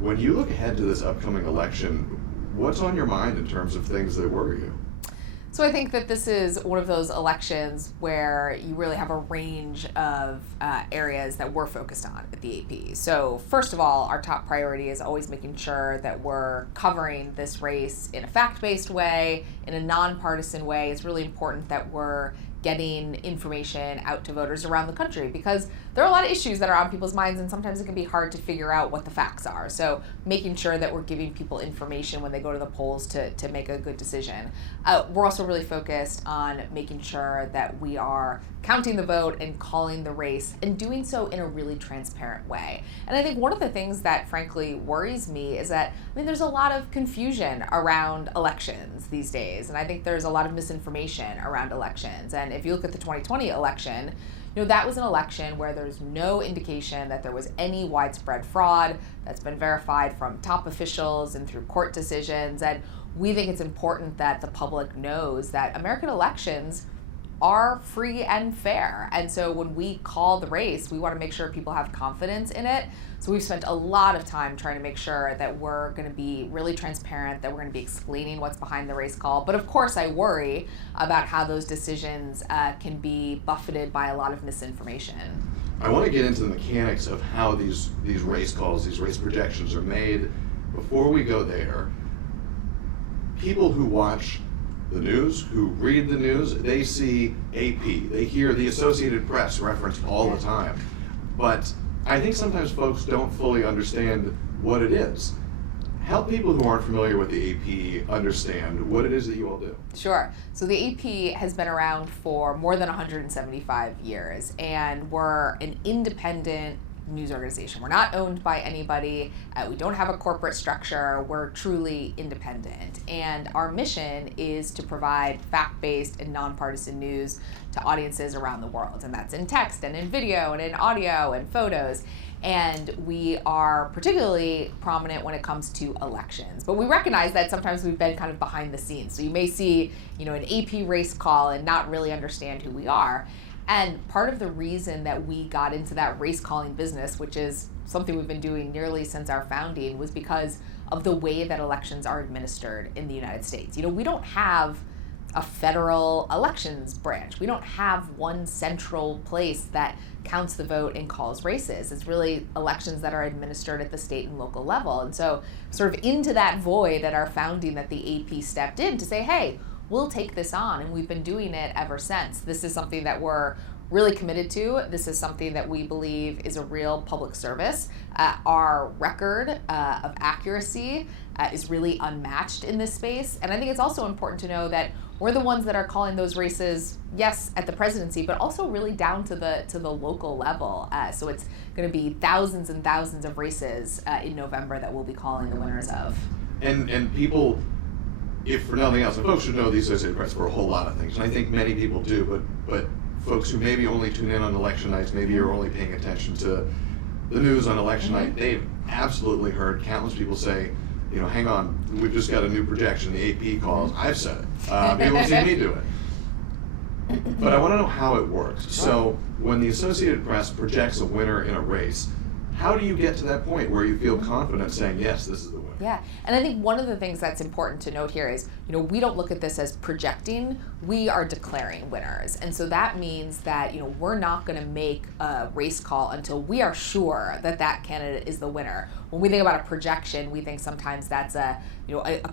When you look ahead to this upcoming election, what's on your mind in terms of things that worry you? So I think that this is one of those elections where you really have a range of areas that we're focused on at the AP. So first of all, our top priority is always making sure that we're covering this race in a fact-based way, in a nonpartisan way. It's really important that we're getting information out to voters around the country because there are a lot of issues that are on people's minds and sometimes it can be hard to figure out what the facts are. So making sure that we're giving people information when they go to the polls to make a good decision. We're also really focused on making sure that we are counting the vote and calling the race and doing so in a really transparent way. And I think one of the things that frankly worries me is that, there's a lot of confusion around elections these days. And I think there's a lot of misinformation around elections. And if you look at the 2020 election, that was an election where there's no indication that there was any widespread fraud that's been verified from top officials and through court decisions. And we think it's important that the public knows that American elections are free and fair. And so when we call the race, we want to make sure people have confidence in it. So we've spent a lot of time trying to make sure that we're going to be really transparent, that we're going to be explaining what's behind the race call. But of course, I worry about how those decisions can be buffeted by a lot of misinformation. I want to get into the mechanics of how these race calls, these race projections are made. Before we go there, people who watch the news, who read the news, they see AP, they hear the Associated Press referenced all the time. But I think sometimes folks don't fully understand what it is. Help people who aren't familiar with the AP understand what it is that you all do. Sure. So the AP has been around for more than 175 years, and we're an independent news organization. We're not owned by anybody. We don't have a corporate structure. We're truly independent. And our mission is to provide fact-based and nonpartisan news to audiences around the world. And that's in text and in video and in audio and photos. And we are particularly prominent when it comes to elections. But we recognize that sometimes we've been kind of behind the scenes. So you may see, an AP race call and not really understand who we are. And part of the reason that we got into that race calling business, which is something we've been doing nearly since our founding, was because of the way that elections are administered in the United States. We don't have a federal elections branch. We don't have one central place that counts the vote and calls races. It's really elections that are administered at the state and local level. And so sort of into that void at our founding that the AP stepped in to say, hey, we'll take this on, and we've been doing it ever since. This is something that we're really committed to. This is something that we believe is a real public service. Our record of accuracy is really unmatched in this space. And I think it's also important to know that we're the ones that are calling those races, yes, at the presidency, but also really down to the local level. So it's going to be thousands and thousands of races in November that we'll be calling the winners of. And people, if for nothing else, and folks should know the Associated Press for a whole lot of things, and I think many people do, but folks who maybe only tune in on election nights, maybe are only paying attention to the news on election night, they've absolutely heard countless people say, hang on, we've just got a new projection, the AP calls. I've said it. People have seen me do it. But I want to know how it works. So when the Associated Press projects a winner in a race, how do you get to that point where you feel confident saying, yes, this is the winner? Yeah, and I think one of the things that's important to note here is, we don't look at this as projecting, we are declaring winners. And so that means that, we're not going to make a race call until we are sure that that candidate is the winner. When we think about a projection, we think sometimes that's a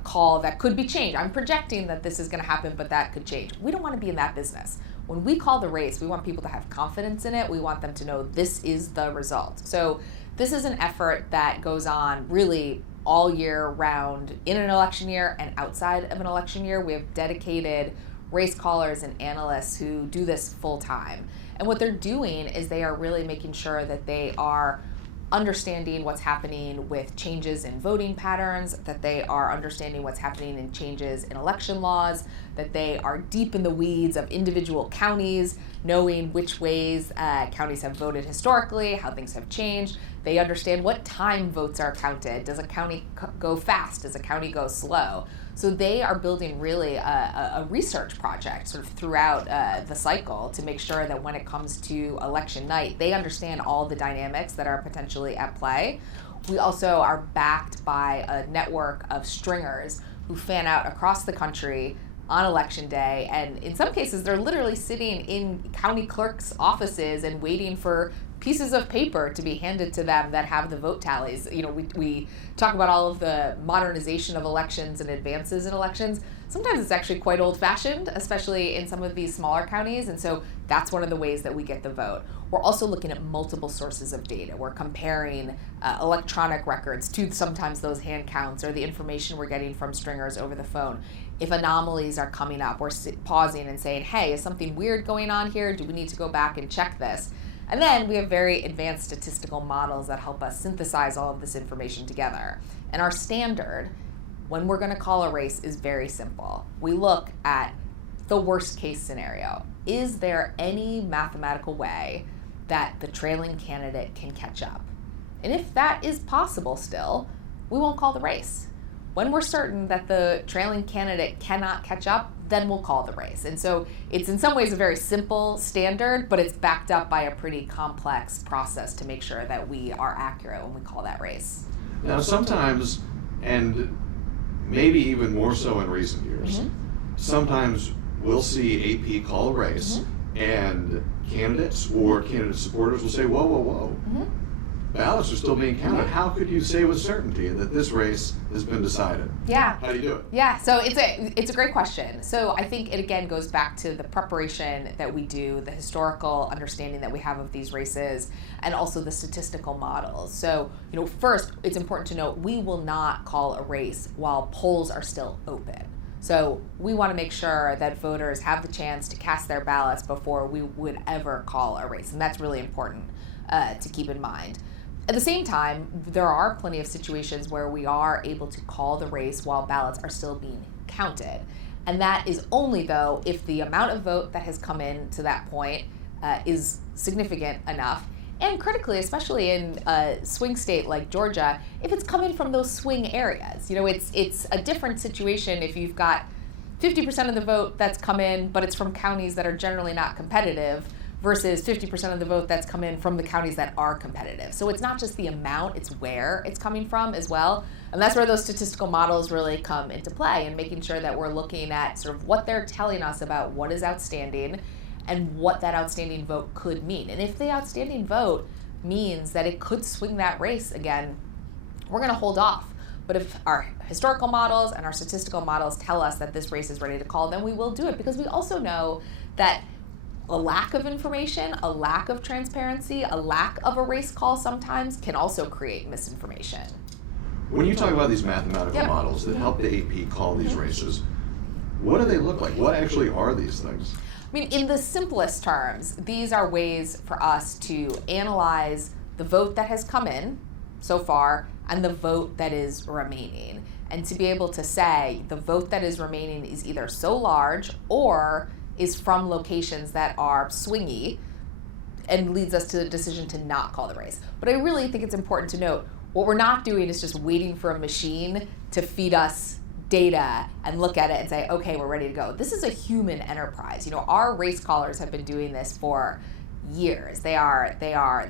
call that could be changed. I'm projecting that this is going to happen, but that could change. We don't want to be in that business. When we call the race, we want people to have confidence in it. We want them to know this is the result. So this is an effort that goes on really all year round in an election year and outside of an election year. We have dedicated race callers and analysts who do this full time. And what they're doing is they are really making sure that they are understanding what's happening with changes in voting patterns, that they are understanding what's happening in changes in election laws, that they are deep in the weeds of individual counties, knowing which ways counties have voted historically, how things have changed. They understand what time votes are counted. Does a county go fast? Does a county go slow? So they are building really a research project sort of throughout the cycle to make sure that when it comes to election night, they understand all the dynamics that are potentially at play. We also are backed by a network of stringers who fan out across the country on election day, and in some cases they're literally sitting in county clerks' offices and waiting for pieces of paper to be handed to them that have the vote tallies. You know, we talk about all of the modernization of elections and advances in elections. Sometimes it's actually quite old-fashioned, especially in some of these smaller counties, and so that's one of the ways that we get the vote. We're also looking at multiple sources of data. We're comparing electronic records to sometimes those hand counts or the information we're getting from stringers over the phone. If anomalies are coming up, we're pausing and saying, hey, is something weird going on here? Do we need to go back and check this? And then we have very advanced statistical models that help us synthesize all of this information together. And our standard, when we're going to call a race, is very simple. We look at the worst case scenario. Is there any mathematical way that the trailing candidate can catch up? And if that is possible still, we won't call the race. When we're certain that the trailing candidate cannot catch up, then we'll call the race. And so it's in some ways a very simple standard, but it's backed up by a pretty complex process to make sure that we are accurate when we call that race. Now, sometimes, and maybe even more so in recent years, sometimes we'll see AP call a race, and candidates or candidate supporters will say, whoa, whoa, whoa. Ballots are still being counted. How could you say with certainty that this race has been decided? Yeah. How do you do it? Yeah, so it's a great question. So I think it again goes back to the preparation that we do, the historical understanding that we have of these races, and also the statistical models. So, you know, first, it's important to note we will not call a race while polls are still open. So we want to make sure that voters have the chance to cast their ballots before we would ever call a race, and that's really important to keep in mind. At the same time, there are plenty of situations where we are able to call the race while ballots are still being counted. And that is only, though, if the amount of vote that has come in to that point is significant enough. And critically, especially in a swing state like Georgia, if it's coming from those swing areas. You know, it's a different situation if you've got 50% of the vote that's come in, but it's from counties that are generally not competitive, versus 50% of the vote that's come in from the counties that are competitive. So it's not just the amount, it's where it's coming from as well. And that's where those statistical models really come into play, and making sure that we're looking at sort of what they're telling us about what is outstanding and what that outstanding vote could mean. And if the outstanding vote means that it could swing that race again, we're going to hold off. But if our historical models and our statistical models tell us that this race is ready to call, then we will do it, because we also know that a lack of information, a lack of transparency, a lack of a race call sometimes can also create misinformation. When you talk about these mathematical models that help the AP call these races, what do they look like? What actually are these things? I mean, in the simplest terms, these are ways for us to analyze the vote that has come in so far and the vote that is remaining. And to be able to say the vote that is remaining is either so large or is from locations that are swingy, and leads us to the decision to not call the race. But I really think it's important to note, what we're not doing is just waiting for a machine to feed us data and look at it and say, okay, we're ready to go. This is a human enterprise. You know, our race callers have been doing this for years. They are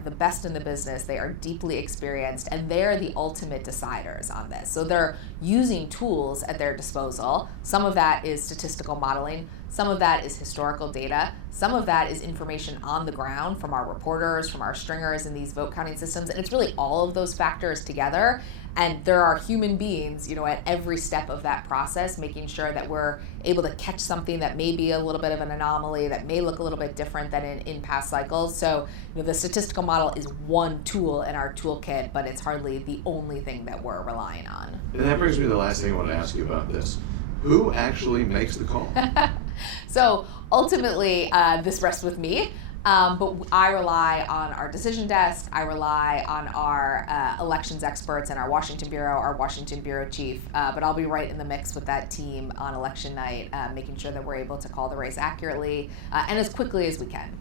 the best in the business. They are deeply experienced, and they're the ultimate deciders on this. So they're using tools at their disposal. Some of that is statistical modeling. Some of that is historical data. Some of that is information on the ground from our reporters, from our stringers in these vote counting systems. And it's really all of those factors together. And there are human beings, you know, at every step of that process, making sure that we're able to catch something that may be a little bit of an anomaly, that may look a little bit different than in past cycles. So, you know, the statistical model is one tool in our toolkit, but it's hardly the only thing that we're relying on. And that brings me to the last thing I want to ask you about this. Who actually makes the call? So ultimately, this rests with me. But I rely on our decision desk. I rely on our elections experts and our Washington Bureau chief. But I'll be right in the mix with that team on election night, making sure that we're able to call the race accurately and as quickly as we can.